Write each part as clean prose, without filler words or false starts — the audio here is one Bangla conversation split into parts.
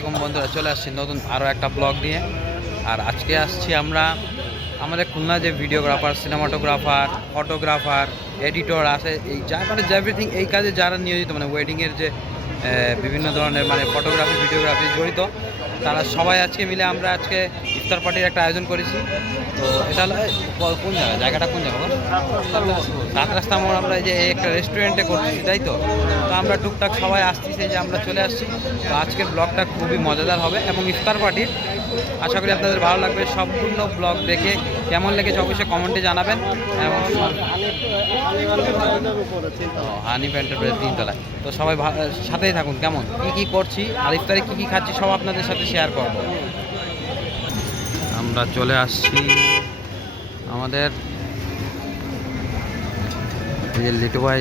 আলাইকুম বন্ধুরা, চলে আসছি নতুন আরও একটা ব্লগ নিয়ে। আর আজকে আসছি আমরা আমাদের খুলনা যে ভিডিওগ্রাফার, সিনেমাটোগ্রাফার, ফটোগ্রাফার, এডিটর আছে, এই যা মানে এভরিথিং এই কাজে যারা নিয়োজিত, মানে ওয়েডিংয়ের যে বিভিন্ন ধরনের মানে ফটোগ্রাফি ভিডিওগ্রাফি জড়িত, তারা সবাই আজকে মিলে আমরা আজকে ইফতার পার্টির একটা আয়োজন করেছি। তো এটা হলো কোন জায়গাটা কোন জায়গা সাত রাস্তা মোড়। আমরা এই যে একটা রেস্টুরেন্টে করছি, তাই তো আমরা টুকটাক সবাই আসছি, যে আমরা চলে আসছি। তো আজকের ব্লগটা খুবই মজাদার হবে এবং ইফতার পার্টির আশা করি আপনাদের ভালো লাগবে। সম্পূর্ণ ব্লগ দেখে কেমন লেগেছে অবশ্যই কমেন্টে জানাবেন। এবং হানি প্যান্টের তিনতলায়, তো সবাই সাথেই থাকুন। কেমন কী করছি আর ইফতারে কী খাচ্ছি সব আপনাদের সাথে শেয়ার করব। আমরা চলে আসছি আমাদের এই যে লিটু ভাই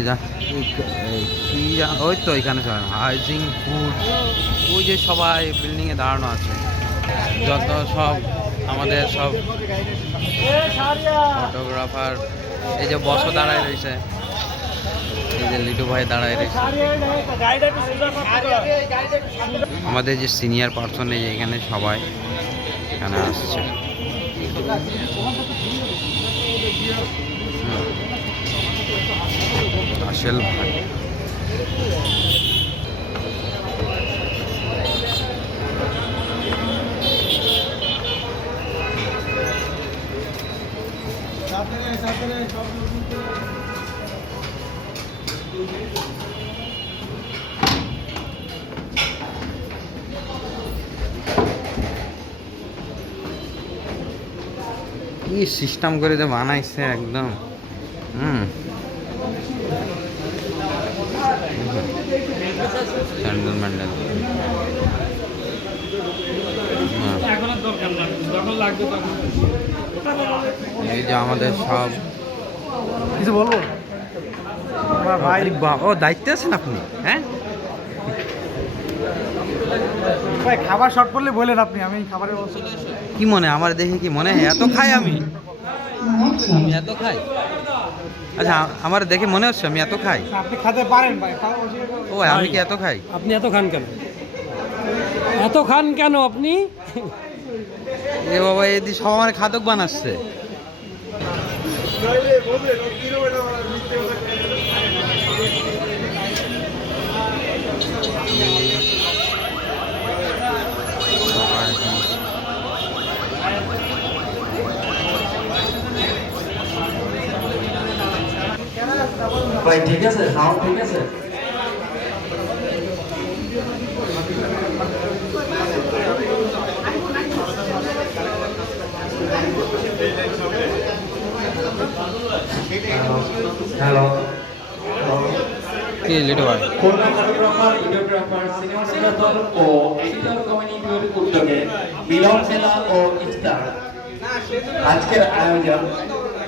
কি ওই তো এখানে হাইজিং ফুড, ওই যে সবাই বিল্ডিংয়ে দাঁড়ানো আছে, যত সব আমাদের সব ফটোগ্রাফার, এই যে বস দাঁড়ায় রয়েছে, এই যে লিটু ভাই দাঁড়ায় রয়েছে, আমাদের যে সিনিয়র পার্সন এই যে এখানে সবাই এখানে আসছে। আসল ভাই কি সিস্টেম করে তো বানাইছে একদম। স্যান্ডেল ম্যান্ডেল এই যে আমাদের সব কিছু বলবো ভাই। ও দায়িত্বে আছেন আপনি? হ্যাঁ ভাই, খাবার শর্ট পড়লে বলেন আপনি, আমি খাবারের কি মনে আমার দেখে কি মনে হয় এত খাই আমি এত খাই? আচ্ছা, আমার দেখে মনে হচ্ছে আমি এত খাই? আপনি খেতে পারেন ভাই। ও আমি কি এত খাই? আপনি এত খান কেন? এত খান কেন আপনি? এ বাবা, এদি সব আমার খাদক বানাচ্ছে। ভাই ঠিক আছে, সাউন্ড ঠিক আছে। হ্যালো, কি লিটু ভাই? খুলনা ফটোগ্রাফার, ভিডিওগ্রাফার, সিনেমাটোগ্রাফার ও এডিটর কমিউনিটির উদ্যোগে মিলন মেলা ও ইফতার। আজকের আয়োজন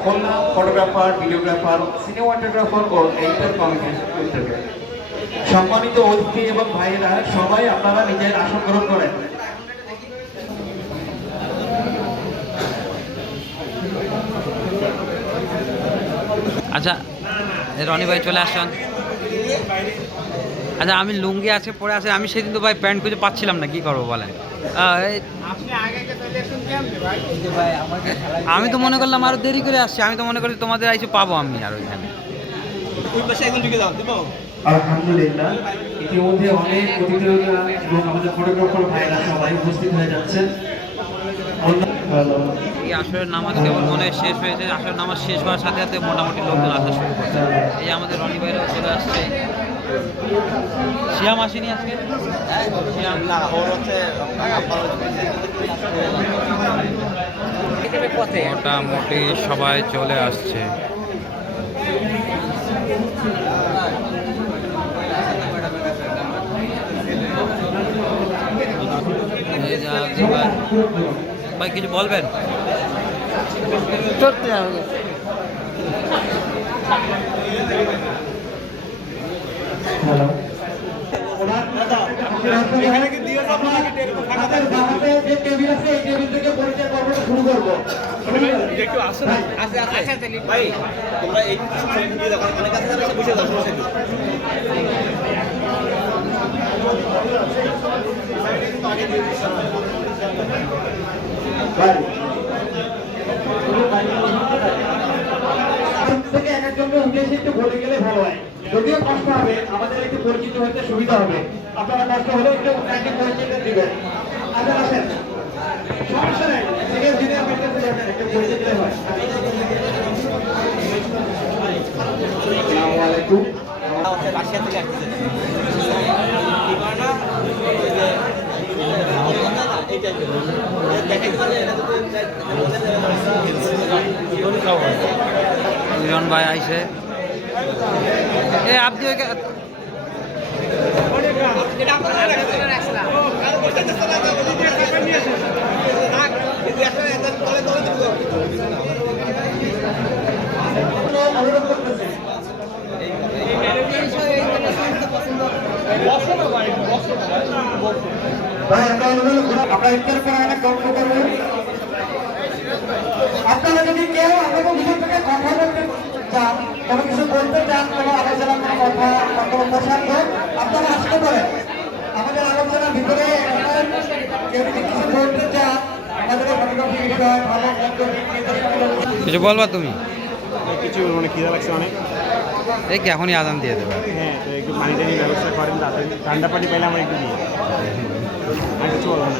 খুলনা ফটোগ্রাফার, ভিডিওগ্রাফার, সিনেমাটোগ্রাফার ও এডিটর কমিটির উদ্যোগে। সম্মানিত অতিথি এবং ভাইয়েরা, সবাই আপনারা নিজের আসন গ্রহণ করেন। আচ্ছা রনি ভাই চলে আসেন। আচ্ছা, আমি লুঙ্গি আজকে পরে আসে, আমি সেদিন তো ভাই প্যান্ট খুঁজে পাচ্ছিলাম না, কি করবো বলেন? আমি তো মনে করলাম আরো দেরি করে আসছি, আমি তো মনে করি তোমাদের আইসে পাবো আমি আর ওইখানে। আলহামদুলিল্লাহ, ইতিমধ্যে অনেক অতিথিরা এবং আমাদের ফটোগ্রাফার ভাইরা সবাই উপস্থিত হয়ে যাচ্ছেন। এই আসরের নামাজ কেবল মনে হয় শেষ হয়েছে, আসরের নামাজ শেষ হওয়ার সাথে সাথে মোটামুটি লোকজন আসা শুরু করছে। এই যে আমাদের রনি ভাইরাও চলে আসছে। শিয়াম আসেনি আজকে? শিয়াম না, ওর হচ্ছে মোটামুটি সবাই চলে আসছে। ভাই কিছু বলবেন? হ্যালো, যে টেবিল আছে এই টেবিল থেকে পরিচয় পর্বটা শুরু করবো। একটু আসে না? আছে ভাই, তোমরা এই দেখো অনেক কাছে যারা বসে দাও সমস্যা কি? থেকে এক একজনকে উঠে এসে একটু বলে গেলে ভালো হয়। যদিও কষ্ট হবে, আমাদের একটু পরিচিত হতে সুবিধা হবে। আপনারা কষ্ট হলে একটু কাইন্ডলি পরিচিত দিবেন। আসেন আসেন, সমস্যা নেই, সিনিয়র জুনিয়র মেন্টরকে যাবেন, একটু পরিচিত দিলে হয়। আসসালামু আলাইকুম। রাশিয়া থেকে আসছে দুজন ভাই আইছে এ আপনি অনুরোধ করতেছি। ভাই আমরা অনুরোধ আমরা ইফতার করে অনেক গল্প করবো। আপনারা যদি কেউ আমাদের ভিতর থেকে কথা বলতে চান, কোনো কিছু বলতে চান, কোনো আলোচনার কোনো কথা বা কোনো প্রসঙ্গ, আপনারা আসতে পারেন। আমাদের আলোচনার ভিতরে কেউ যদি কিছু বলতে চান, আমাদের ফটোগ্রাফি বিষয় ভালো কিছু বলবা তুমি? কিছু মানে খিদা লাগছে অনেক। এই কি এখনই আজান দিয়ে দেবে? হ্যাঁ, তো একটু পানি টানি ব্যবস্থা করেন, তাড়াতাড়ি ঠান্ডা পানি পাইলে আমার একটু দিয়ে আর কিছু বলবো না।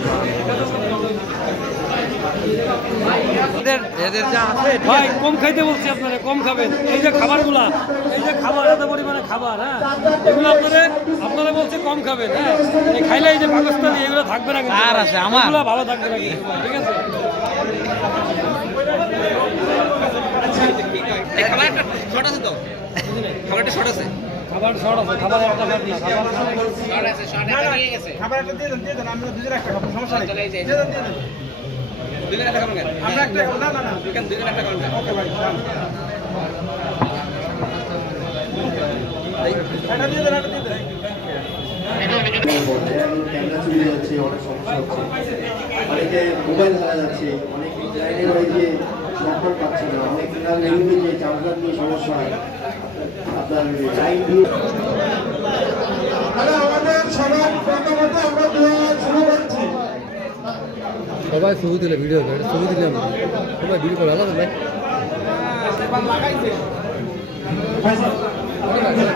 এদের যা আছে ভাই কম খাইতে বলছি আপনারা, কম খাবেন। এই যে খাবারগুলা, এই যে খাবার, এত পরিমাণে খাবার, হ্যাঁ এগুলো আপনারা বলছে কম খাবেন। হ্যাঁ এই খাইলে এই যে পাকিস্তানি এগুলো থাকবে না, কিন্তু আর আছে আমার এগুলো ভালো থাকবে না কিন্তু, ঠিক আছে? খাবারটা শর্ট আছে তো, খাবারটা শর্ট আছে, খাবার শর্ট আছে, খাবার একটা খাট না, খাবার শর্ট আছে, শর্ট আছে নিয়ে গেছে। খাবার একটা দিয়ে দেন, আমরা দুজন একটা খাবো, সমস্যা নেই। চলে এই যে দিয়ে দেন। দুজন একটা খাবেন কেন? আমরা একটা না কেন দুজন একটা খাবেন কেন? ওকে ভাই, এটা দিয়ে দেন, এটা দিয়ে দেন। ক্যামেরা চুরি যাচ্ছে, অনেক সমস্যা হচ্ছে, অনেকে মোবাইল হারা যাচ্ছে, অনেক লাইনে রয়েছে নেটওয়ার্ক পাচ্ছে না, অনেক লেনদেন যে চার্জার নিয়ে সমস্যা হয়, আপনার লাইন দিয়ে আমাদের সবার প্রথমত আমরা শুরু করছি। সবাই ছবি তুলে ভিডিও করে, ছবি দিলাম সবাই ভিডিও করে আলাদা ভাই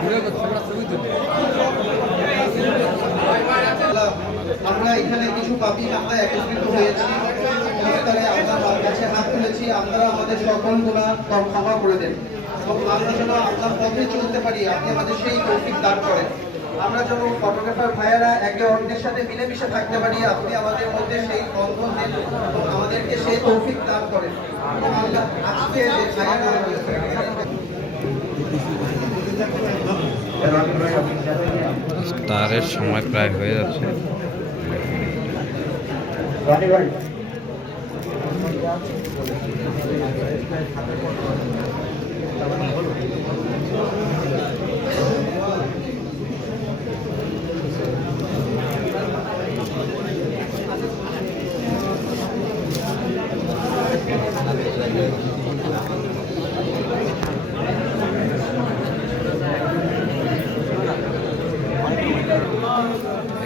ভিডিও করছে, আমরা ছবি তুলি। আমরা এখানে কিছু পাবলিক আমরা একত্রিত হয়েছি, ইফতারে আমরা কাছে হাত তুলেছি, আমরা আমাদের সকলগুলা ক্ষমা করে দেন এবং আমরা যেন আপনার পথে চলতে পারি, আপনি আমাদের সেই তৌফিক দান করেন। আমরা যেন ফটোগ্রাফার ভাইয়েরা একে অন্যের সাথে মিলেমিশে থাকতে পারি, আপনি আমাদের মধ্যে সেই বন্ধন দেন এবং আমাদেরকে সেই তৌফিক দান করেন। এবং আমরা আজকে যে ভাইয়েরা তারের সময় প্রায় হয়ে যাচ্ছে।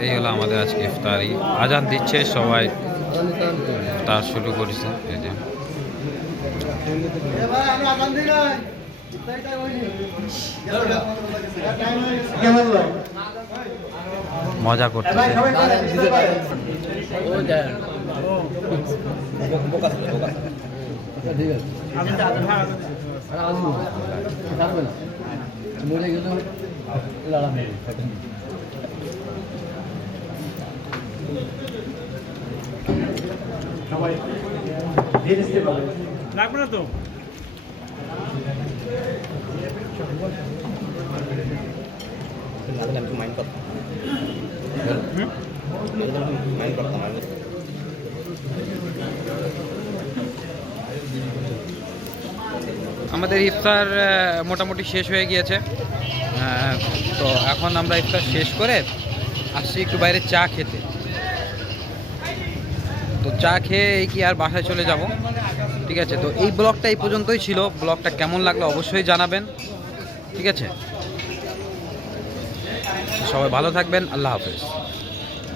এই হলো আমাদের আজকে ইফতারি। আজান দিচ্ছে, সবাই তার শুরু করেছে। এই যে মজা করতেছে। ঠিক আছে, পারবে না, মরে গেলেও লড়া নেই। সবাই ধীরে ধীরে পাবে। লাগবে না তো? একটু মাইন্ড করতাম, মাইন্ড করতাম আমি। আমাদের ইফতার মোটামুটি শেষ হয়ে গিয়েছে। তো এখন আমরা ইফতার শেষ করে আসছি একটু বাইরে চা খেতে। তো চা খেয়ে এই কি আর বাসায় চলে যাব। ঠিক আছে, তো এই ব্লগটা এই পর্যন্তই ছিল। ব্লগটা কেমন লাগলো অবশ্যই জানাবেন। ঠিক আছে, সবাই ভালো থাকবেন। আল্লাহ হাফেজ।